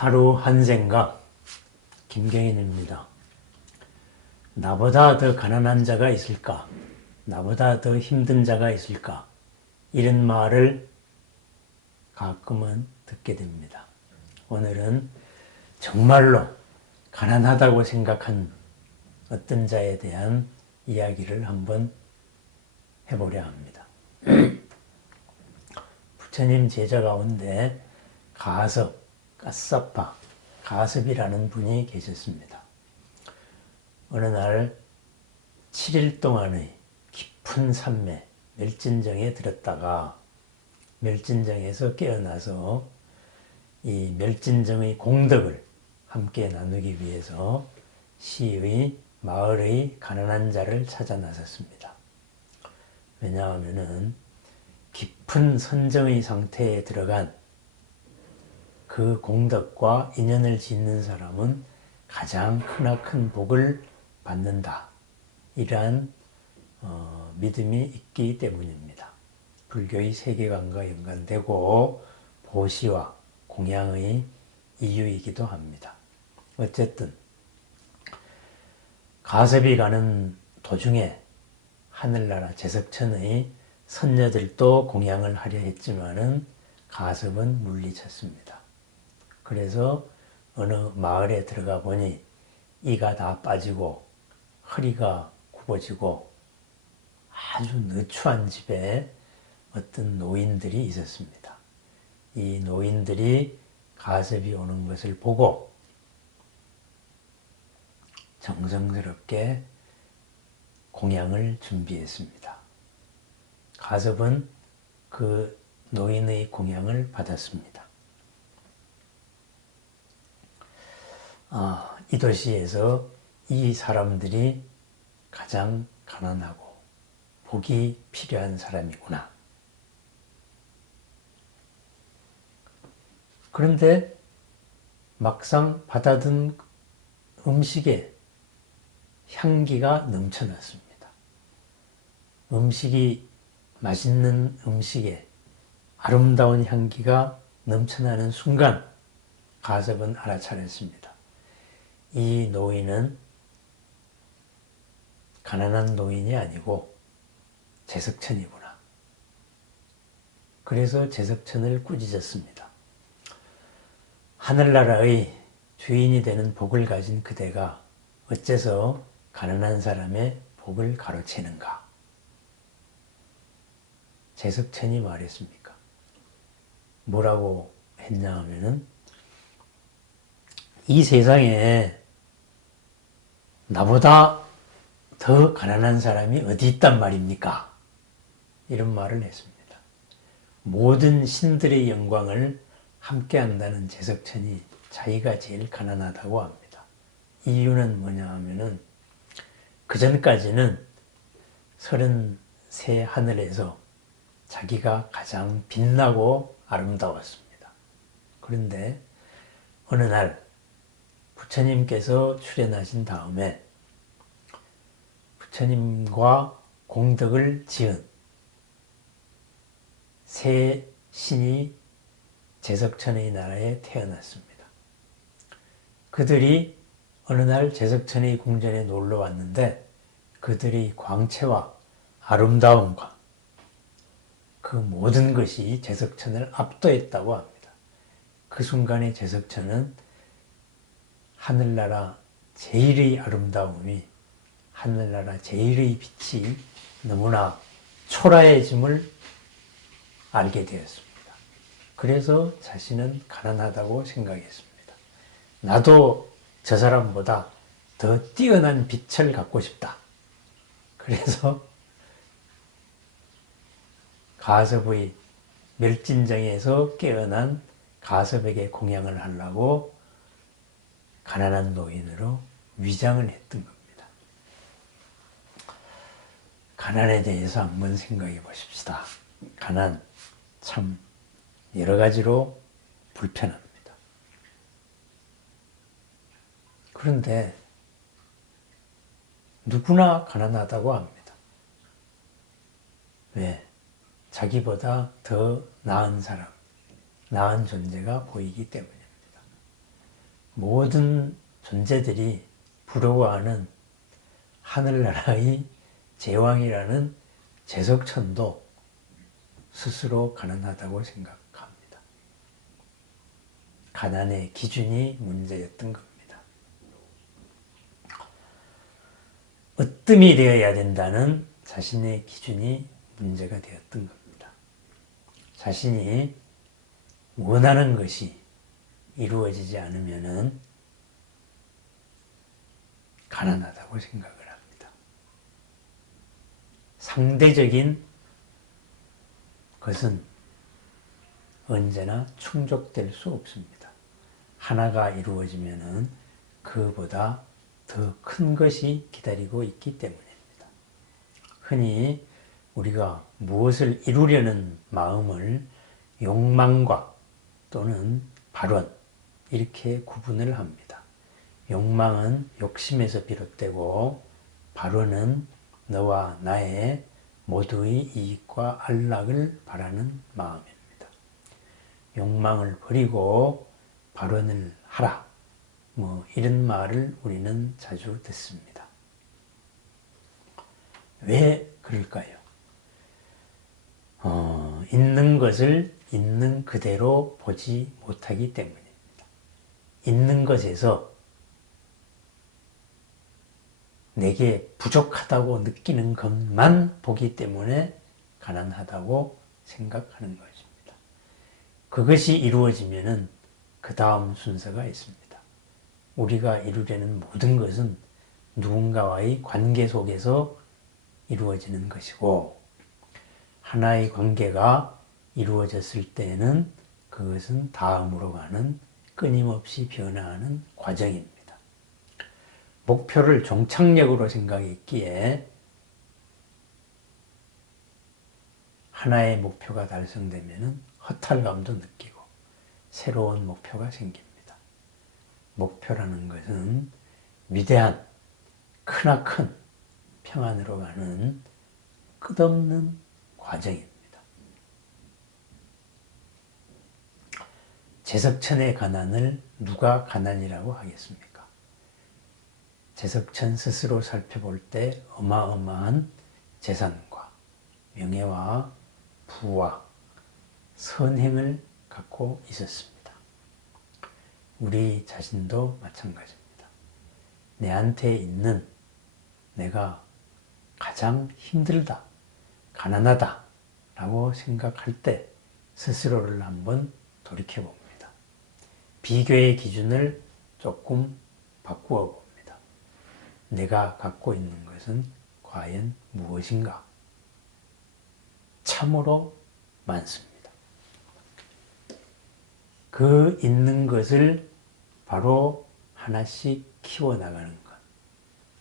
하루 한 생각, 김경인입니다. 나보다 더 가난한 자가 있을까? 나보다 더 힘든 자가 있을까? 이런 말을 가끔은 듣게 됩니다. 오늘은 정말로 가난하다고 생각한 어떤 자에 대한 이야기를 한번 해보려 합니다. 부처님 제자 가운데 가섭, 까사파, 가섭이라는 분이 계셨습니다. 어느 날 7일 동안의 깊은 산매, 멸진정에 들었다가 멸진정에서 깨어나서 이 멸진정의 공덕을 함께 나누기 위해서 시의 마을의 가난한 자를 찾아 나섰습니다. 왜냐하면은 깊은 선정의 상태에 들어간 그 공덕과 인연을 짓는 사람은 가장 크나큰 복을 받는다. 이러한 믿음이 있기 때문입니다. 불교의 세계관과 연관되고 보시와 공양의 이유이기도 합니다. 어쨌든 가섭이 가는 도중에 하늘나라 제석천의 선녀들도 공양을 하려 했지만은 가섭은 물리쳤습니다. 그래서 어느 마을에 들어가 보니 이가 다 빠지고 허리가 굽어지고 아주 느추한 집에 어떤 노인들이 있었습니다. 이 노인들이 가섭이 오는 것을 보고 정성스럽게 공양을 준비했습니다. 가섭은 그 노인의 공양을 받았습니다. 이 도시에서 이 사람들이 가장 가난하고 복이 필요한 사람이구나. 그런데 막상 받아든 음식에 향기가 넘쳐났습니다. 맛있는 음식에 아름다운 향기가 넘쳐나는 순간 가섭은 알아차렸습니다. 이 노인은 가난한 노인이 아니고 제석천이구나. 그래서 제석천을 꾸짖었습니다. 하늘나라의 주인이 되는 복을 가진 그대가 어째서 가난한 사람의 복을 가로채는가? 제석천이 말했습니까? 뭐라고 했냐 하면은 이 세상에 나보다 더 가난한 사람이 어디 있단 말입니까? 이런 말을 했습니다. 모든 신들의 영광을 함께 한다는 제석천이 자기가 제일 가난하다고 합니다. 이유는 뭐냐 하면은 그전까지는 33 하늘에서 자기가 가장 빛나고 아름다웠습니다. 그런데 어느 날 부처님께서 출현하신 다음에 부처님과 공덕을 지은 새 신이 제석천의 나라에 태어났습니다. 그들이 어느 날 제석천의 궁전에 놀러 왔는데 그들의 광채와 아름다움과 그 모든 것이 제석천을 압도했다고 합니다. 그 순간에 제석천은 하늘나라 제일의 아름다움이 하늘나라 제일의 빛이 너무나 초라해짐을 알게 되었습니다. 그래서 자신은 가난하다고 생각했습니다. 나도 저 사람보다 더 뛰어난 빛을 갖고 싶다. 그래서 가섭의 멸진정에서 깨어난 가섭에게 공양을 하려고 가난한 노인으로 위장을 했던 겁니다. 가난에 대해서 한번 생각해 보십시다. 가난 참 여러 가지로 불편합니다. 그런데 누구나 가난하다고 합니다. 왜? 자기보다 더 나은 사람, 나은 존재가 보이기 때문입니다. 모든 존재들이 부러워하는 하늘나라의 제왕이라는 제석천도 스스로 가난하다고 생각합니다. 가난의 기준이 문제였던 겁니다. 으뜸이 되어야 된다는 자신의 기준이 문제가 되었던 겁니다. 자신이 원하는 것이 이루어지지 않으면은 가난하다고 생각을 합니다. 상대적인 것은 언제나 충족될 수 없습니다. 하나가 이루어지면은 그보다 더 큰 것이 기다리고 있기 때문입니다. 흔히 우리가 무엇을 이루려는 마음을 욕망과 또는 발원 이렇게 구분을 합니다. 욕망은 욕심에서 비롯되고 발원은 너와 나의 모두의 이익과 안락을 바라는 마음입니다. 욕망을 버리고 발원을 하라. 이런 말을 우리는 자주 듣습니다. 왜 그럴까요? 있는 것을 있는 그대로 보지 못하기 때문입니다. 있는 것에서 내게 부족하다고 느끼는 것만 보기 때문에 가난하다고 생각하는 것입니다. 그것이 이루어지면은 그 다음 순서가 있습니다. 우리가 이루려는 모든 것은 누군가와의 관계 속에서 이루어지는 것이고 하나의 관계가 이루어졌을 때에는 그것은 다음으로 가는 끊임없이 변화하는 과정입니다. 목표를 종착역으로 생각했기에 하나의 목표가 달성되면 허탈감도 느끼고 새로운 목표가 생깁니다. 목표라는 것은 위대한 크나큰 평안으로 가는 끝없는 과정입니다. 제석천의 가난을 누가 가난이라고 하겠습니까? 제석천 스스로 살펴볼 때 어마어마한 재산과 명예와 부와 선행을 갖고 있었습니다. 우리 자신도 마찬가지입니다. 내한테 있는 내가 가장 힘들다, 가난하다 라고 생각할 때 스스로를 한번 돌이켜 봅니다. 비교의 기준을 조금 바꾸어 봅니다. 내가 갖고 있는 것은 과연 무엇인가? 참으로 많습니다. 그 있는 것을 바로 하나씩 키워나가는 것.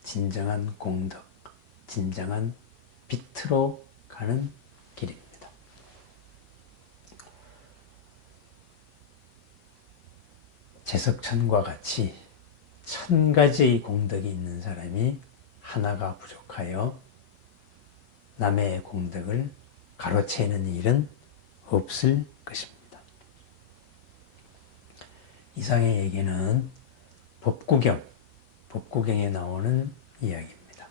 진정한 공덕, 진정한 빛으로 가는 길입니다. 제석천과 같이 1000가지의 공덕이 있는 사람이 하나가 부족하여 남의 공덕을 가로채는 일은 없을 것입니다. 이상의 얘기는 법구경에 나오는 이야기입니다.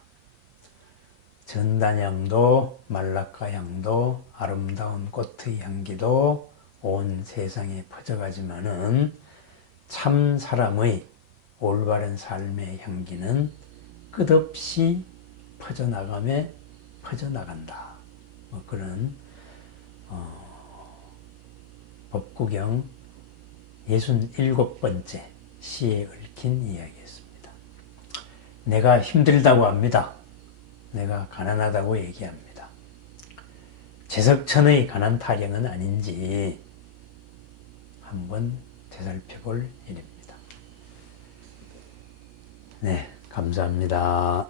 전단향도 말라카향도 아름다운 꽃의 향기도 온 세상에 퍼져가지만은 참 사람의 올바른 삶의 향기는 끝없이 퍼져나간다. 그런 법구경 67번째 시에 얽힌 이야기였습니다. 내가 힘들다고 합니다. 내가 가난하다고 얘기합니다. 제석천의 가난 타령은 아닌지 한번 되살펴볼 일입니다. 네, 감사합니다.